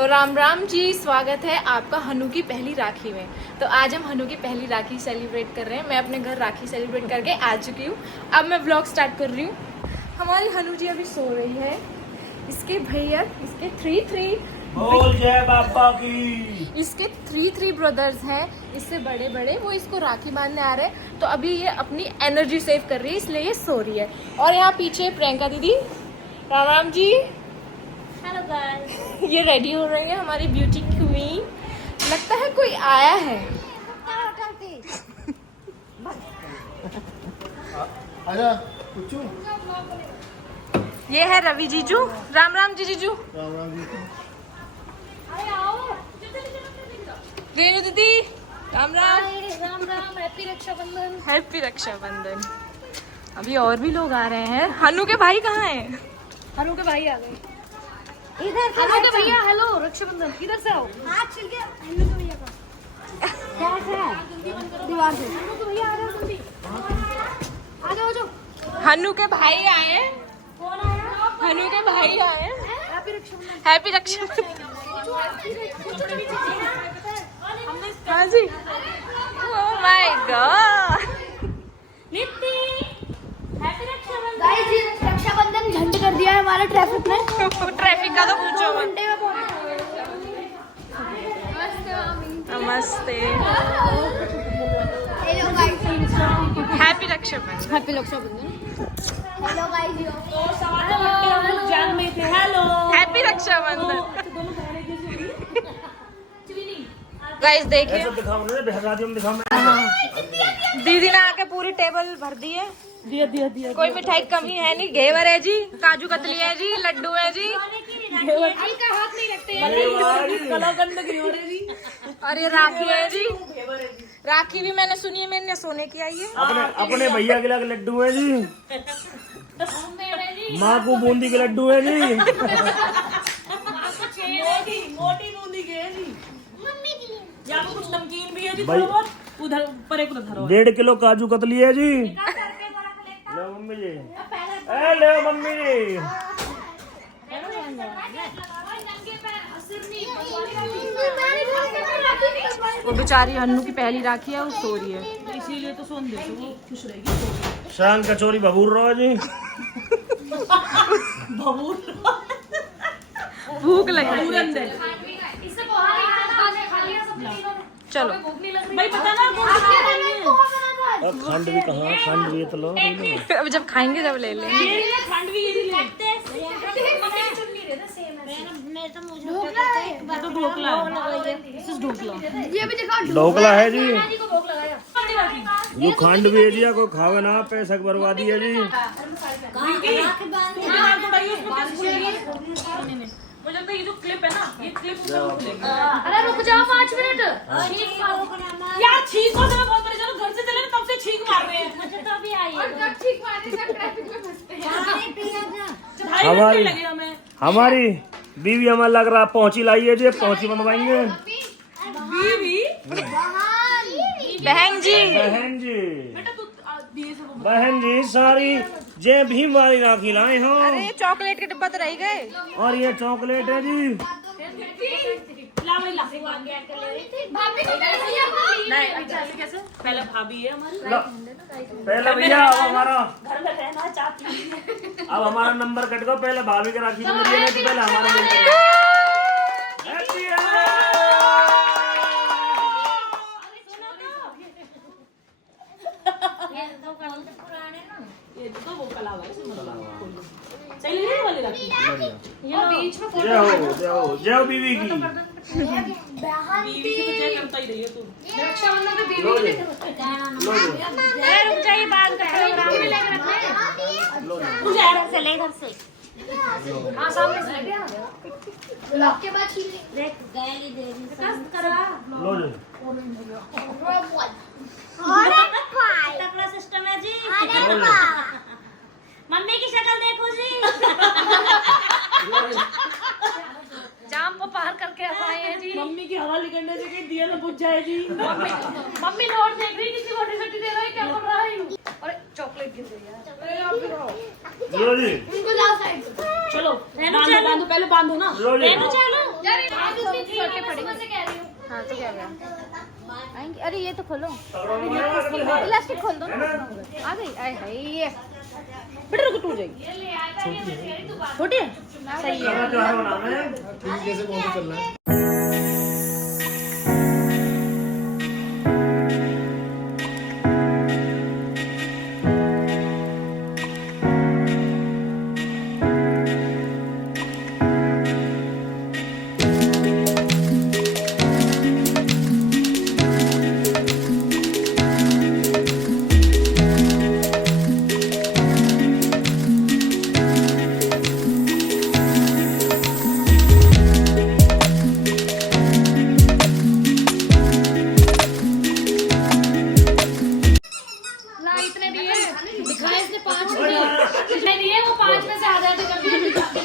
तो राम राम जी, स्वागत है आपका हनु की पहली राखी में। तो आज हम हनु की पहली राखी सेलिब्रेट कर रहे हैं। मैं अपने घर राखी सेलिब्रेट करके आ चुकी हूँ। अब मैं व्लॉग स्टार्ट कर रही हूँ। हमारी हनु जी अभी सो रही है। इसके भैया, इसके बोल जय बाबा की। इसके थ्री ब्रदर्स हैं, इससे बड़े बड़े, वो इसको राखी बांधने आ रहे हैं। तो अभी ये अपनी एनर्जी सेव कर रही है, इसलिए ये सो रही है। और यहाँ पीछे प्रियंका दीदी, राम राम जी, हेलो गाइस। ये रेडी हो रही है हमारी ब्यूटी क्वीन। लगता है कोई आया है। आजा कुचू। ये है रवि जीजू। राम राम जी जीजू। राम राम जी। रेणु दीदी, राम राम। राम राम, हैप्पी रक्षाबंधन। हैप्पी रक्षाबंधन। अभी और भी लोग आ रहे हैं। हनु के भाई कहाँ हैं? हनु के भाई आ गए इधर। हनु के भैया, हेलो रक्षाबंधन, इधर से आओ। हाथ छिल के हनु के भैया का क्या है दीवार से। हनु के भैया आ रहे हो, जल्दी आ जाओ। जो हनु के भाई आए हैं। कौन आया? हनु के भाई आए हैं। हैप्पी रक्षाबंधन। हैप्पी रक्षाबंधन। हाँ जी। Oh my god. Nitti, happy Rakshabandhan. Guys, ये रक्षाबंधन झंड कर दिया है हमारे ट्रैफिक ने। ट्रैफिक का तो पूछो मत। घंटे में पहुंच। नमस्ते। Hello guys. Happy Rakshabandhan. Happy Rakshabandhan. Hello guys. जान में थे। Hello happy Rakshabandhan. गाइस देखिए, ऐसे दिखाओ ना, बेहरादियों में दिखाओ। दीदी ने आके पूरी टेबल भर दी है। दिया कोई मिठाई कमी है नहीं। घेवर है जी, काजू कतली है जी, लड्डू है जी। हल्का हाथ नहीं रखते हैं। कलाकंद की हो रही जी। और ये राखी है जी। राखी भी मैंने सुनी है, मैंने सोने की आई है। अपने भैया के लग लड्डू है जी। माँ को बूंदी के लड्डू है जी। मोटी बूंदी के है जी। यहाँ पे कुछ नमकीन भी है जी। भाई, थोड़ा बहुत उधर पर एक उधर धरो। 1.5 किलो काजू कतली है जी। ले मम्मी जी, ए ले मम्मी जी। वो बेचारी हन्नू की पहली राखी है, वो सो रही है। इसीलिए तो सोन देते, वो खुश रहेगी। शान कचौरी भभूर रहो जी। भूख लगी। चलो भाई पता ना अब खंड भी कहाँ, खंड भी तो लो। अब जब खाएंगे जब ले लेंगे। ये खंड भी ये ले। तो ढोकला है। ये भी दिखा। ढोकला है जी। यो खंड भी है जी, कोई खावे ना, पैसा की बर्बादी है जी। मुझे लगता है ये जो क्लिप है ना, ये क्लिप अरे रुक जाओ 5 मिनट। यार छींक को मैं बहुत परेशान हूँ। घर से चले ना तब से छींक मार रहे हैं। तो अभी आई है। ठीक मारने से ट्रैफिक में फंसते हैं। हमारी बीवी हमें लग रहा पहुंची लाई है जी। पहुंची बनवाएंगे। बहन जी, बहन जी, बहन जी सारी जय भीम वाली राखी लाए हो। अरे चॉकलेट के डिब्बा तो रह गए। और ये चॉकलेट है जी। पहले भाभी है हमारी। पहले भैया अब हमारा, घर में रहना चाहती है। अब हमारा नंबर कट गो। पहले भाभी के राखी में दिए नहीं, तो पहले हमारा मिलता ये तो वो कला है। सही लग रही है वाली राखी। जय हो, जय हो, जय हो बीवी की। बीवी की तो जय करता ही रही है तू। रक्षाबंधन पे बीवी लो जी, लो जी, रुक जाइए, बाल का लो जी। मुझे इधर से ले, इधर से। हाँ सामने से लगे लॉक के बाद देख गैली दे दी करा। लो जी। अरे भाई तकड़ा सिस्टम है जी। मम्मी की शक्ल देखो जी। जाम को पार करके आए हैं जी। मम्मी की हवा निकलने से कहीं दिया ना बुझ जाए जी। मम्मी नोट देख रही, किसी को टी दे रहा है, क्या कर रहा है? और चॉकलेट गिर रही है। लो जी, उनको लाओ साइड। चलो बांधो, पहले बांधो ना। लो जी। चलो छोटे पड़े हाँ तो क्या गया आएंगे। अरे ये तो खोलो, इलास्टिक खोल दो ना। आ गई, आए हाय ये बेटा रुको, टूट जाएगी। छोटी है, सही है। जैसे कौन सा चलना है?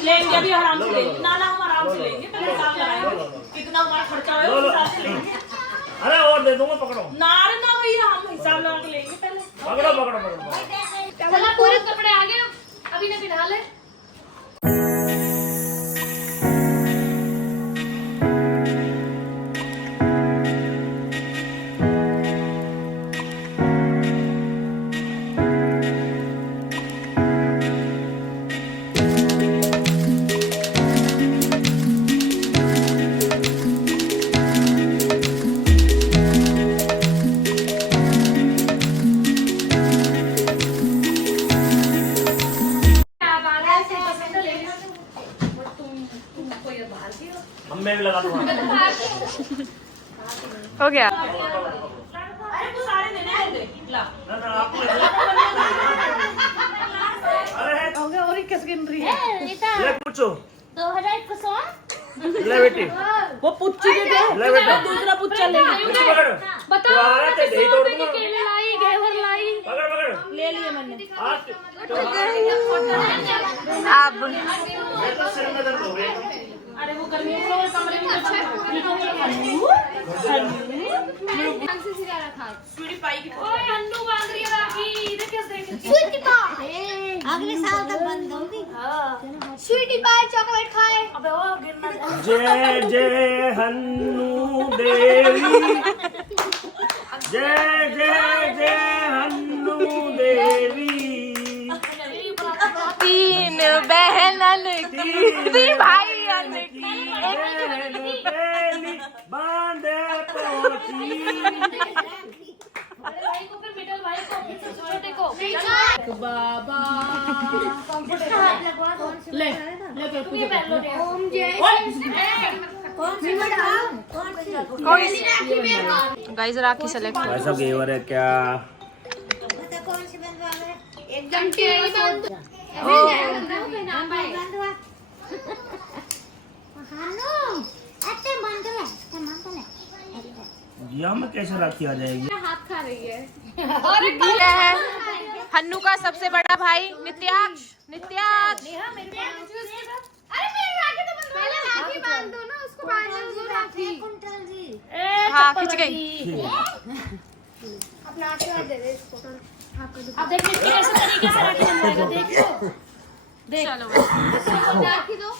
लेंगे अभी आराम से लेंगे। ना हम आराम से लेंगे, पहले हिसाब लगाएंगे कितना हमारा खर्चा है उस हिसाब से लेंगे। अरे और दे दूंगा, पकड़ो। ना भैया, हम हिसाब लगा के लेंगे पहले। पकड़ो। चला पूरे कपड़े आ गए, अभी ना पिन्हा ले। मैं भी लगा दूंगा। हो गया। अरे वो सारे देने होंगे। ला ना आपको हो गया। और किस गिन रही है? ले पूछो। 2000 को 100। ले बेटी, वो पुच्ची दे दे। ले बेटा। दूसरा पुच्चा लेंगे। पकड़। बताओ तो आ रहा था, दही तोड़ दूंगा। केले लाई, घेवर लाई। पकड़। ले लिए मैंने। आज अब मैं तो सिर में दर्द हो गई। अरे वो गर्मी में कमरे में स्वीटी पाई की। ओए अन्नू बांध रही है राखी, देख कैसे स्वीटी पाई अगले साल तक बंद होगी। हां स्वीटी पाई चॉकलेट खाए। अबे वो गिरना। जय जय हन्नू देवी, जय जय जय हन्नू देवी। तीन बहनन की भाईयन की बहन पहली बांधे पहुंची। भाई को फिर मिडल भाई को छोटे को बाबा ले ले तुम ये पहन लो रे। ओम जय कौन सी मैडम? कौन सी? गाइस राखी सेलेक्ट भाई साहब घेवर है क्या? बता कौन सी बंदवा है? एकदम टेढ़ी बंद। यहाँ में कैसे राखी आ जाएगी? हाथ खा रही है। और एक क्या है हन्नू का सबसे बड़ा भाई नित्याक्ष। नित्याक्ष अरे मेरी राखी तो बंद पहले राखी बांध दो ना, उसको बांधने दो राखी। हाँ खिंच गई। अपना आशीर्वाद दे दे इसको। अब देख कैसे तरीके से राखी बनवाएगा। देखो देख चलो राखी दो।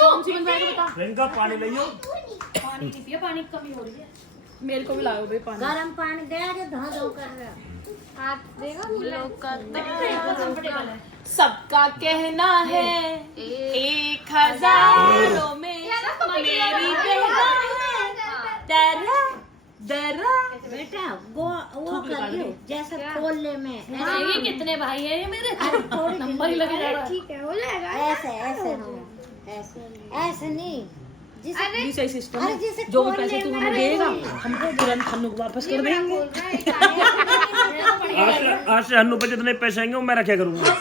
कौन सी बनवाएगा बता। इनका पानी लियो। पानी नहीं पिया, पानी की कमी हो रही है। मेरे को भी लाओ भाई पानी। गरम पानी दे जो धो कर रहा। हाथ देगा सबका कहना है 1000 में मेरी कहना है तेरा दरा। बेटा वो करियो जैसे खोलने में। ये कितने भाई है ये मेरे? नंबर ही लगे जा रहा है। ठीक है हो जाएगा। ऐसे ऐसे ऐसे नहीं सही सिस्टम अरे जैसे जो भी पैसे तू हमें देगा हम तुरंत हन्नू को वापस कर देंगे। आज से हन्नू पे जितने पैसे आएंगे वो मैं रखा करूंगा।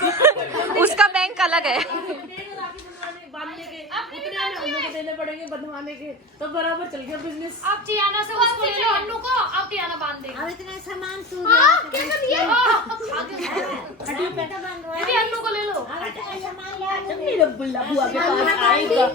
उसका बैंक अलग है। बांधने के उतने हन्नू को देने पड़ेंगे बंधवाने के, तो बराबर चल गया बिजनेस। अब टियाना से उसको ले लो हन्नू को, अब टियाना बांध देगा। अब इतने सामान तू दीदी हन्नू को ले लो। सामान ला मेरा बुल्ला बुआ के पास आएगा।